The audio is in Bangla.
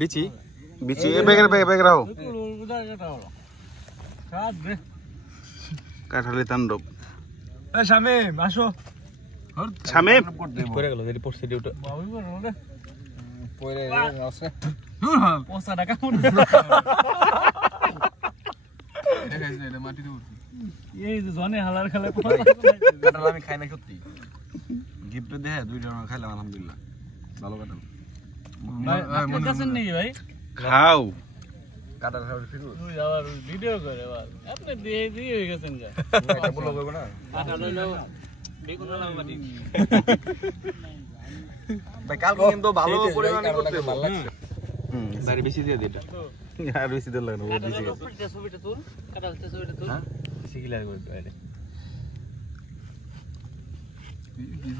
বিচি এ ব্যাগ রাও কাঠালি তাণ্ডব শামিম আসো শামিম পড়ে গেল যদি পড়ছে ডিউটা পরে আছে পয়সা টাকা দেখাইছ না মাটিতে উঠছি এই যে জনে হালার খেলা কাঁঠাল আমি খাই না সত্যি গিফট দেয় দুই জন খাইলাম আলহামদুলিল্লাহ ভালো কাঁঠাল আপনি কাছেন নাকি ভাই খাও কাঁঠাল খাওয়ার ফিরু তুই আবার ভিডিও করে বল আপনি দিয়ে দিয়ে হয়ে গেছেন যা এটা বলো কইব না কাঁঠাল হলো বেগুন হলো মাটি ভাই কালকে কিন্তু ভালো পরিমাণে করতে ভালো লাগছে বাড়ি বেশি দিয়ে দে এটা আর বেশি দিল না ছবিটা তুল কাঁঠাল ছবিটা তুল হ্যাঁ সিগিলার করে কি